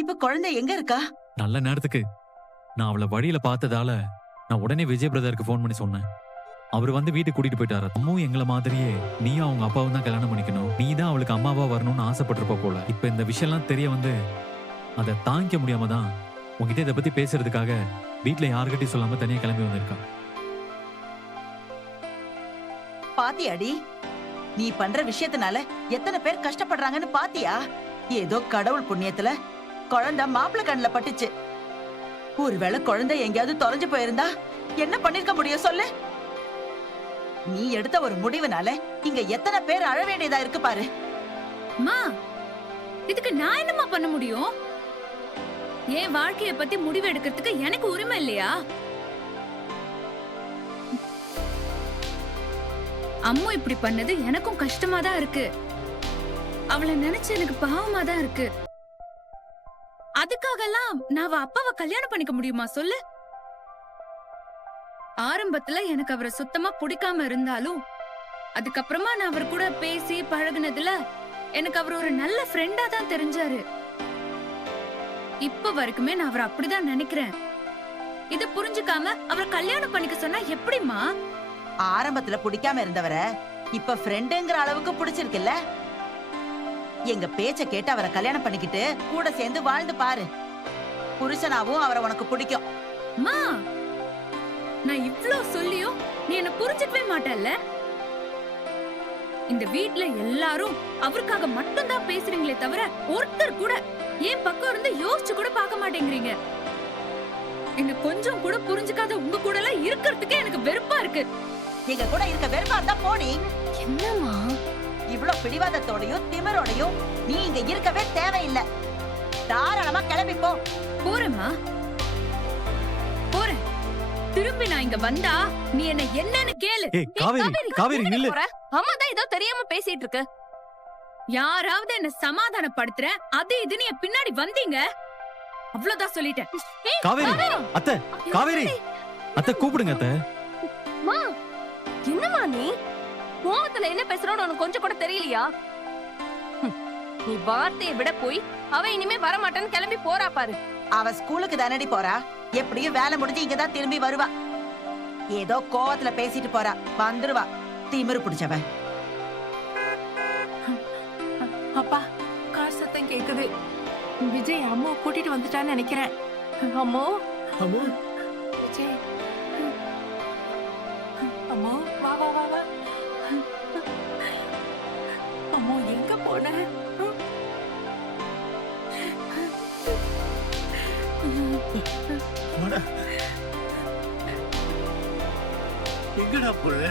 இப்ப குழந்தை எங்க இருக்கா? நல்ல நேரத்துக்கு நான் அவளை வழியில பார்த்ததால நான் உடனே விஜய் பிரதருக்கு ஃபோன் பண்ணி சொன்னேன். அவர் வந்து வீட்டுக்கு கூட்டிட்டு போயிட்டாரு. அம்மும் எங்களை மாதிரியே நீயும் அவங்க அப்பாவும் தான் கல்யாணம் பண்ணிக்கணும், நீ தான் அவளுக்கு அம்மாவா வரணும்னு ஆசைப்பட்டிருப்ப போல. இப்ப இந்த விஷயம்லாம் தெரிய வந்து அதை தாங்கிக்க முடியாம தான் உங்ககிட்ட இதை பத்தி பேசுறதுக்காக வீட்டுல யாருக்கிட்டையும் சொல்லாம தனியா கிளம்பி வந்திருக்கா. பாத்தியாடி, நீ பண்ற விஷயத்தினால எத்தனை பேர் கஷ்டப்படுறாங்கன்னு பாத்தியா? ஏதோ கடவுள் புண்ணியத்துல குழந்தை மாப்பிள்ளை கண்ணுல பட்டுச்சு. ஒருவேளை குழந்தை எங்கேயாவது தொலைஞ்சு போயிருந்தா என்ன பண்ணிருக்க முடியும் சொல்லு? நீ எடுத்த ஒரு முடிவுனால இங்க எத்தனை பேர் அழ வேண்டியதா இருக்கு பாரு. இதுக்கு நான் என்னமா பண்ண முடியும்? என் வாழ்க்கைய பத்தி முடிவு எடுக்கிறதுக்கு எனக்கு உரிமை இல்லையா? அம்மா இப்படி பண்ணது எனக்கும் கஷ்டமா தான் இருக்கு. அவளை நினைச்சு எனக்கு பாவமா தான் இருக்கு. அதுக்காக எல்லாம் நான் அப்பாவை கல்யாணம் பண்ணிக்க முடியுமா சொல்லு? ஆரம்பத்துல எனக்கு அவரை சுத்தமா பிடிக்காம இருந்தாலும் அதுக்கப்புறமா நான் அவர் கூட பேசி பழகுனதுல எனக்கு அவர் ஒரு நல்ல ஃப்ரெண்டா தான் தெரிஞ்சாரு. இப்ப வரைக்குமே நான் அவரை அப்படிதான் நினைக்கிறேன். இத புரிஞ்சுக்காம அவரை கல்யாணம் பண்ணிக்க சொன்னா எப்படிமா? ஆரம்பத்துல பிடிக்காம இருந்தவரை இப்ப ஃப்ரெண்டுங்கிற அளவுக்கு பிடிச்சிருக்குல்ல? எங்க பேச்ச கேட்டு அவரை கல்யாணம் பண்ணிக்கிட்டு கூட சேர்ந்து வாழ்ந்து பாரு. புருஷனாவும் அவரை உனக்கு பிடிக்கும். நான் இவ்ளோ சொல்லியும் நீ என்ன புரிஞ்சுக்கவே மாட்டல்ல? இந்த வீட்ல எல்லாரும் அவருக்காக மட்டும் தான் பேசுறீங்களே தவிர ஒருத்தர் கூட ஏன் பக்கம் இருந்து யோசிச்சு கூட பார்க்க மாட்டேங்கிறீங்க. என்ன கொஞ்சம் கூட புரிஞ்சுக்காத உங்க கூட எல்லாம் இருக்கிறதுக்கே எனக்கு வெறுப்பா இருக்கு. எங்க கூட இருக்க வெறுப்பா இருந்தா போடி. என்னம்மா இவ்வளவு பிடிவாதத்தோடையும் திமிரோடையும் நீ இங்க இருக்கவே தேவையில்லை. தாராளமா கிளம்பி போ. போறேம்மா, போறேன். திரும்பி நான் இங்க வந்தா நீ என்ன என்னன்னு கேளு. காவேரி நில்லு. அம்மா தான் ஏதோ தெரியாம பேசிட்டு இருக்கு. யாராவது என்ன சமாதானப்படுத்துற அது இதுன்னு என் பின்னாடி வந்தீங்க அவ்வளவுதான் சொல்லிட்டேன். காவேரி அத்தை, காவேரி அத்தை கூப்பிடுங்க அத்தை. என்னம்மா நீ கோவத்துல என்ன பேசுறோன்னு உனக்கு கொஞ்சம் கூட தெரியலையா? நீ வார்த்தையை விட போய் அவ இனிமே வர மாட்டேன்னு கிளம்பி போறா பாரு. அவ ஸ்கூலுக்கு தானடி போறா, எப்படியும் வேலை முடிஞ்சு இங்கதான் திரும்பி வருவா. ஏதோ கோவத்துல பேசிட்டு போறா, வந்துருவா. திமிரு பிடிச்சவ. அப்பா, கார் சத்தம் கேக்குது. விஜய் அம்மா கூட்டிட்டு வந்துட்டான்னு நினைக்கிறேன். அம்மோ அம்மா, விஜய் அம்மா வா வா வா வா. அம்மா எங்க போன? எங்கடா போற?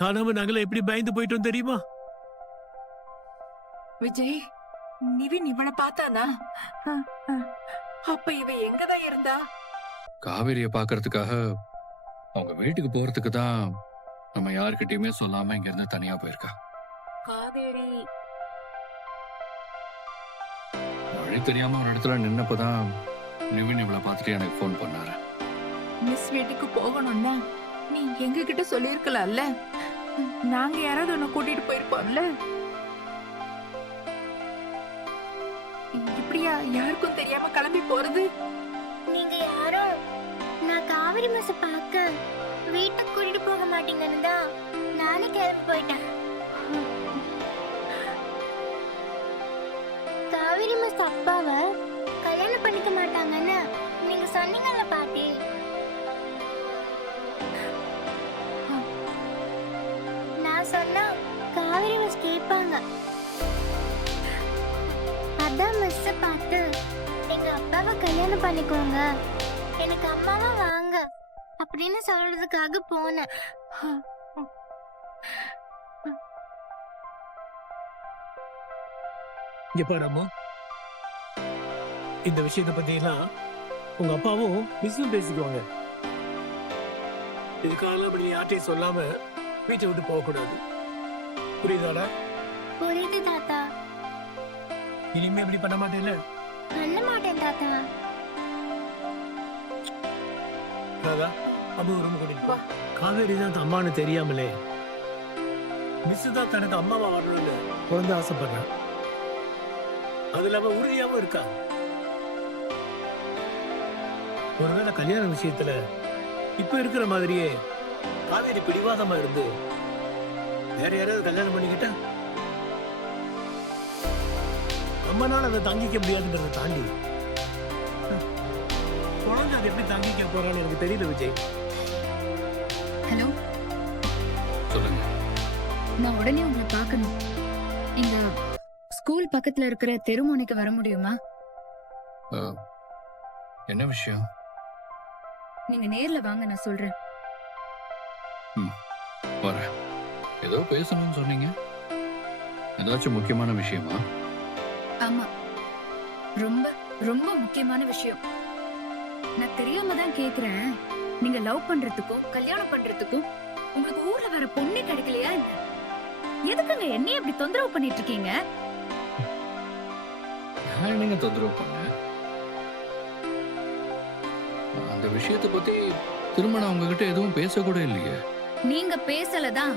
காணாம நாங்கள எப்படி பயந்து போயிட்டோம் தெரியுமா? விஜய், நிவின் இவனை பார்த்தானா? அப்ப இவ எங்கதான் இருந்தா? காவேரிய பாக்குறதுக்காக அவங்க வீட்டுக்கு போறதுக்கு தான் நம்ம யாருக்கிட்டயுமே சொல்லாம இங்க இருந்து தனியா போயிருக்கா. காவேரி வழி தெரியாம ஒரு இடத்துல நின்னப்பதான் நிவின் இவளை பார்த்துட்டு எனக்கு போன் பண்ணாரு. மிஸ் வீட்டுக்கு போகணும்னா நீ எங்க கிட்ட சொல்லிருக்கலாம்ல? நாங்க யாராவது உன்னை கூட்டிட்டு போயிருப்போம்ல. இப்படியா யாருக்கும் தெரியாம கிளம்பி போறது? நீங்க யாரும் நான் காவிரி மிஸ் பார்க்க வீட்டுக்கு கூட்டிட்டு போக மாட்டீங்கன்னு தான் நானே கிளம்பி போயிட்டேன். காவிரி மிஸ் அப்பாவை கல்யாணம் பண்ணிக்க மாட்டாங்கன்னு நீங்க சொன்னீங்கல்ல பாட்டி. நான் சொன்னா காவிரி மிஸ் கேட்பாங்க. அதான் மிஸ் பார்த்து எங்க அப்பாவை கல்யாணம் பண்ணிக்கோங்க, எனக்கு அம்மாவா வாங்க அப்படின்னு சொல்றதுக்காக போனேன். இங்க பாருமா, இந்த விஷயத்தை பத்தி எல்லாம் உங்க அப்பாவும் மிஸ்ஸும் பேசிக்குவாங்க. இதுக்காக அப்படி யார்ட்டையும் சொல்லாம வீட்டை விட்டு போக கூடாது. புரியுதாடா? புரியுது தாத்தா. இனிமே இப்படி பண்ண மாட்டேன்ல? பண்ண மாட்டேன் தாத்தா. ராதா, அம்மா ரூம் கூட்டிட்டு போ. காவேரி தான் அம்மான்னு தெரியாமலே மிஸ் தான் தனக்கு அம்மாவா வரணும்னு குழந்தை ஆசைப்படுறேன். அது இல்லாம உறுதியாவும் இருக்கா. ஒருவேளை கல்யாண விஷயத்துல இப்ப இருக்கிற மாதிரியே காவேரி பிடிவாதமா இருந்து வேற யாராவது கல்யாணம் பண்ணிக்கிட்டா நம்மனால அதை தாங்கிக்க முடியாதுன்றதை தாண்டி குழந்தை அதை எப்படி தாங்கிக்க போறான்னு எனக்கு தெரியல விஜய். ஹலோ, சொல்லுங்க. நான் உடனே உங்களை பார்க்கணும். இந்த ஸ்கூல் பக்கத்துல இருக்கிற தெருமுனைக்கு வர முடியுமா? என்ன விஷயம்? நீங்க நேர்ல வாங்க, நான் சொல்றேன். வரேன். ஏதோ பேசணும்னு சொன்னீங்க. ஏதாச்சும் முக்கியமான விஷயமா? ஆமா, ரொம்ப ரொம்ப முக்கியமான விஷயம். நான் தெரியாம தான் கேக்குறேன். நீங்க லவ் பண்றதுக்கும் கல்யாணம் பண்றதுக்கும் உங்களுக்கு ஊர்ல வேற பொண்ணே கிடைக்கலையா? எதுக்குங்க என்னைய இப்படி தொந்தரவு பண்ணிட்டு இருக்கீங்க? நான் என்னங்க தொந்தரவு பண்ணேன்? அந்த விஷயத்தை பத்தி திருமணம் உங்ககிட்ட எதுவும் பேசக்கூட இல்லையே. நீங்க பேசலதான்.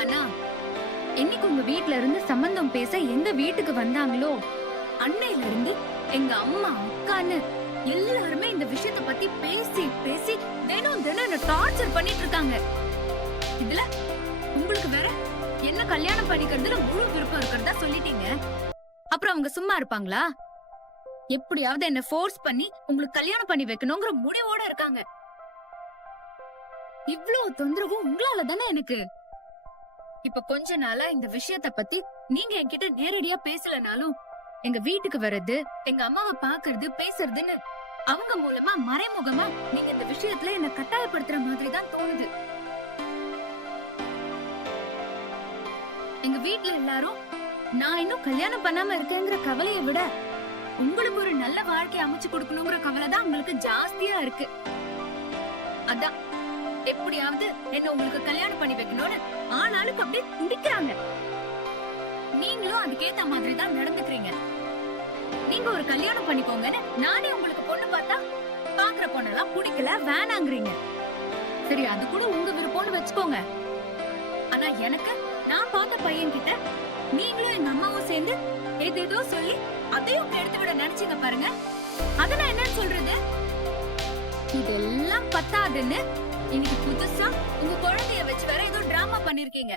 ஆனா என்னைக்கு உங்க வீட்ல இருந்து சம்பந்தம் பேச எங்க வீட்டுக்கு வந்தாங்களோ அன்னையில இருந்து எங்க அம்மா அக்கான்னு எல்லாருமே இந்த விஷயத்த பத்தி பேசி பேசி தினம் தினம் என்ன டார்ச்சர் பண்ணிட்டு இருக்காங்க. இதுல உங்களுக்கு வேற என்ன கல்யாணம் பண்ணிக்கிறதுல முழு விருப்பம் இருக்கிறதா சொல்லிட்டீங்க. அப்புறம் அவங்க சும்மா இருப்பாங்களா? எப்படியாவது என்ன ஃபோர்ஸ் பண்ணி உங்களுக்கு கல்யாணம் பண்ணி வைக்கணுங்கிற முடிவோட இருக்காங்க. இவ்ளோ தொந்தரவும் உங்களால தானே எனக்கு. இப்ப கொஞ்ச நாளா இந்த விஷயத்த பத்தி நீங்க என்கிட்ட நேரடியா பேசலனாலும் எங்க வீட்டுக்கு வர்றது, எங்க அம்மாவை பாக்குறது, பேசுறதுன்னு அவங்க மூலமா மறைமுகமா நீங்க இந்த விஷயத்துல என்ன கட்டாயப்படுத்துற மாதிரி தான் தோணுது. எங்க வீட்ல எல்லாரும் நான் இன்னும் கல்யாணம் பண்ணாம இருக்கேங்கிற கவலையை விட உங்களுக்கு ஒரு நல்ல வாழ்க்கை அமைச்சு கொடுக்கணுங்கிற கவலை தான் உங்களுக்கு ஜாஸ்தியா இருக்கு. அதான் எப்படியாவது என்ன உங்களுக்கு கல்யாணம் பண்ணி வைக்கணும்னு ஆனாலும் அப்படியே துடிக்கிறாங்க. நீங்களும் அதுக்கேத்த மாதிரி தான் நடந்துக்கிறீங்க. நீங்க ஒரு கல்யாணம் பண்ணிக்கோங்கன்னு நானே உங்களுக்கு பொண்ணு பார்த்தா பாக்குற பொண்ணெல்லாம் பிடிக்கல வேணாங்கிறீங்க. சரி, அது கூட உங்க விருப்பம்னு வச்சுக்கோங்க. ஆனா எனக்கு நான் பார்த்த பையன் கிட்ட நீங்களும் எங்க அம்மாவும் சேர்ந்து ஏதேதோ சொல்லி அதையும் கெடுத்து விட நினைச்சீங்க பாருங்க. அத நான் என்னன்னு சொல்றது? இதெல்லாம் பத்தாதுன்னு இன்னைக்கு புதுசா உங்க குழந்தைய வச்சு வேற ஏதோ டிராமா பண்ணிருக்கீங்க.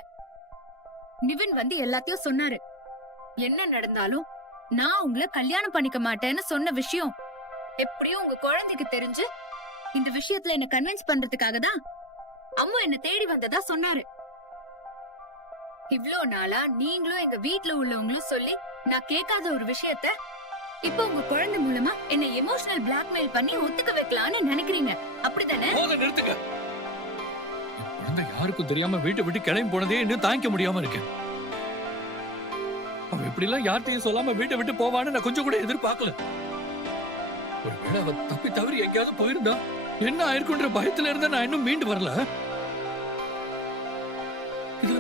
நிவின் வந்து எல்லாத்தையும் சொன்னாரு. என்ன நடந்தாலும் நான் உங்களை கல்யாணம் பண்ணிக்க மாட்டேன்னு சொன்ன விஷயம் எப்படியும் உங்க குழந்தைக்கு தெரிஞ்சு இந்த விஷயத்துல என்ன கன்வின்ஸ் பண்றதுக்காக தான் அம்மா என்ன தேடி வந்ததா சொன்னாரு. இவ்ளோ நாளா நீங்களும் எங்க வீட்ல உள்ளவங்களும் சொல்லி நான் கேட்காத ஒரு விஷயத்த இப்ப உங்க குழந்தை மூலமா என்ன எமோஷனல் பிளாக்மெயில் பண்ணி ஒத்துக்க வைக்கலாம்னு நினைக்கிறீங்க, அப்படிதானே? நிறுத்துங்க. குழந்தை யாருக்கும் தெரியாம வீட்டை விட்டு கிளம்பி போனதே இன்னும் தாங்கிக்க முடியாம இருக்கு. அவன் இப்படி எல்லாம் யார்கிட்டயும் சொல்லாம வீட்டை விட்டு போவான்னு நான் கொஞ்சம் கூட எதிர்பார்க்கல. ஒருவேளை அவ தப்பி தவறி எங்கேயாவது போயிருந்தா என்ன ஆயிருக்குன்ற பயத்துல இருந்தா நான் இன்னும் மீண்டு வரல. இதுல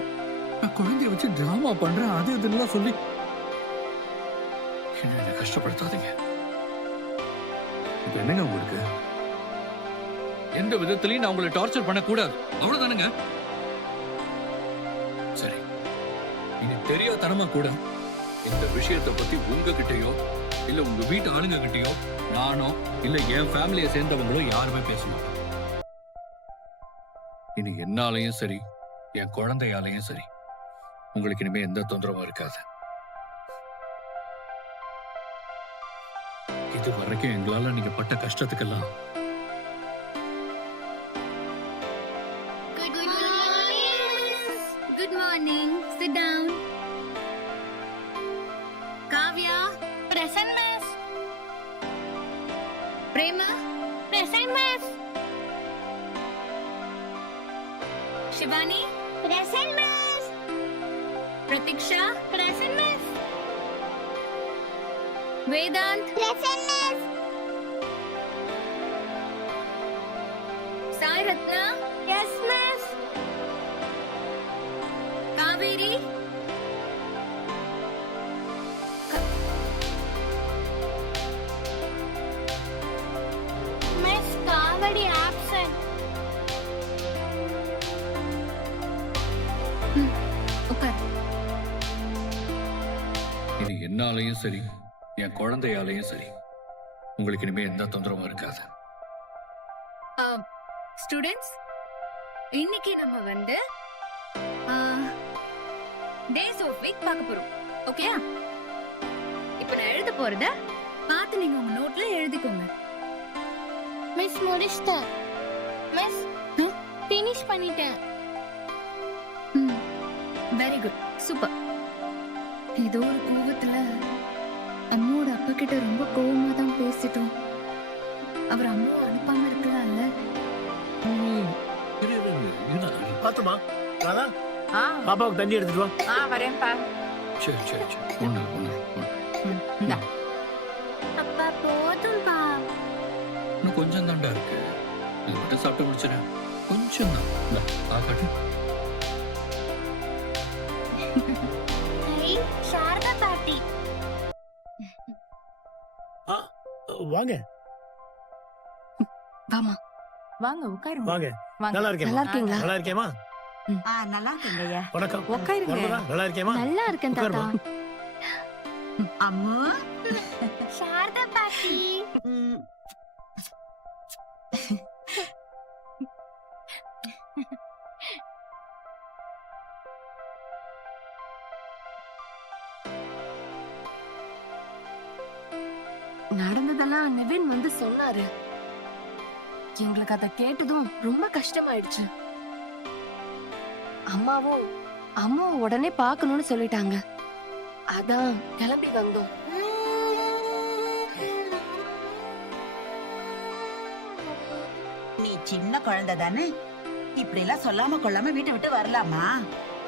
நான் குழந்தைய வச்சு டிராமா பண்றேன், அது இதெல்லாம் சொல்லி என்ன கஷ்டப்படுத்தாதீங்க. இப்ப என்னங்க உங்களுக்கு? எந்த விதத்திலையும் நான் உங்களை டார்ச்சர் பண்ணக்கூடாது, அவ்வளவுதானுங்க. சரி, இனி தெரியாதனமா கூட இந்த விஷயத்தை பத்தி உங்ககிட்டயோ இல்ல உங்க வீட்டு ஆளுங்க கிட்டயோ நானோ இல்ல என் ஃபேமிலியை சேர்ந்தவங்களோ யாருமே பேச மாட்டோம். இனி என்னாலையும் சரி என் குழந்தையாலையும் சரி உங்களுக்கு இனிமே எந்த தொந்தரவும் இருக்காது. இது வரைக்கும் எங்களால நீங்க பட்ட கஷ்டத்துக்கெல்லாம் Good morning. Sit down. Kavya. Present, miss. Prema. Present, miss. Shivani. Present, miss. Pratiksha. Present, miss. Vedant. Present, miss. Sai Ratna. Yes, miss. Kaveri. Miss Kavadi absent. உட்கார். இனி என்னாலையும் சரி என் குழந்தையாலையும் சரி உங்களுக்கு இனிமே எந்த தொந்தரவும் இருக்காது. ஸ்டூடெண்ட்ஸ், இன்னைக்கு நம்ம வந்து டேஸ் ஆஃப் வீக் பார்க்க போறோம். ஓகேயா? இப்போ நான் எழுத போறத பார்த்து நீங்க உங்க நோட்ல எழுதிக்கோங்க. மிஸ் முடிச்சிட்டேன். மிஸ் ஃபினிஷ் பண்ணிட்டேன். Very good, super. ஏதோ ஒரு கோவத்துல அம்மாவோட அப்பா கிட்ட ரொம்ப கோவமா தான் பேசிட்டோம். அவர் அம்மாவை அனுப்பாம இருக்கலாம்ல. பாத்துமா ராதா, ஆ பாப்பாவுக்கு தண்ணி எடுத்துட்டு வா. வரேன்ப்பா. சரி சரி சரி, ஒண்ணு ஒண்ணு ஒண்ணு. இந்தா. அப்பா போதும்பா. இன்னும் கொஞ்சம் தாண்டா இருக்கு, இது மட்டும் சாப்பிட்டு முடிச்சிடறேன். கொஞ்சம் தான். இந்தா, காட்டு. ஐ, சாரதா பாட்டி. வாங்க வாமா. வாங்க உட்காருங்க. வாங்க. வாங்க. நல்லா இருக்கேன். நல்லா இருக்கீங்களா? நல்லா இருக்கேமா? நல்லா இருக்குங்க ஐயா. வணக்கம். உட்காருங்க. வணக்கம்டா. நல்லா இருக்கேமா? நல்லா இருக்கேன் தாத்தா. உட்காருமா. அம்மு. சாரதா பாட்டி. ம், நடந்ததெல்லாம் நிவின் வந்து சொன்னாரு. எங்களுக்கு அதை கேட்டதும் ரொம்ப கஷ்டமாயிடுச்சு. அம்மாவும் உடனே பார்க்கணும்னு சொல்லிட்டாங்க. அதான் கிளம்பி வந்தோம். நீ சின்ன குழந்தை தானே, இப்படி எல்லாம் சொல்லாம கொள்ளாம வீட்டை விட்டு வரலாமா?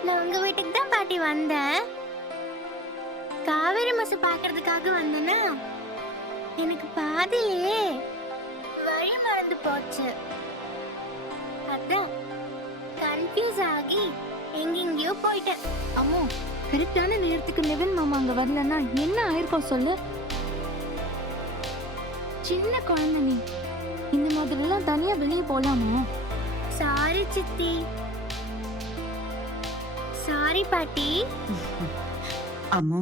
நான் உங்க வீட்டுக்கு தான் பாட்டி வந்தேன். காவேரி மசு பாக்குறதுக்காக வந்தேனா எனக்கு பாதியிலே வழி மறந்து போச்சு. அதான் கன்ஃபியூஸ் ஆகி எங்கெங்கயோ போயிட்டேன். அம்மா, கரெக்டான நேரத்துக்கு நிவின் மாமா அங்க வரலன்னா என்ன ஆயிருக்கும் சொல்லு. சின்ன குழந்தை நீ, இந்த மாதிரி எல்லாம் தனியா வெளியே போலாமா? சாரி சித்தி. சாரி பாட்டி. அம்மு,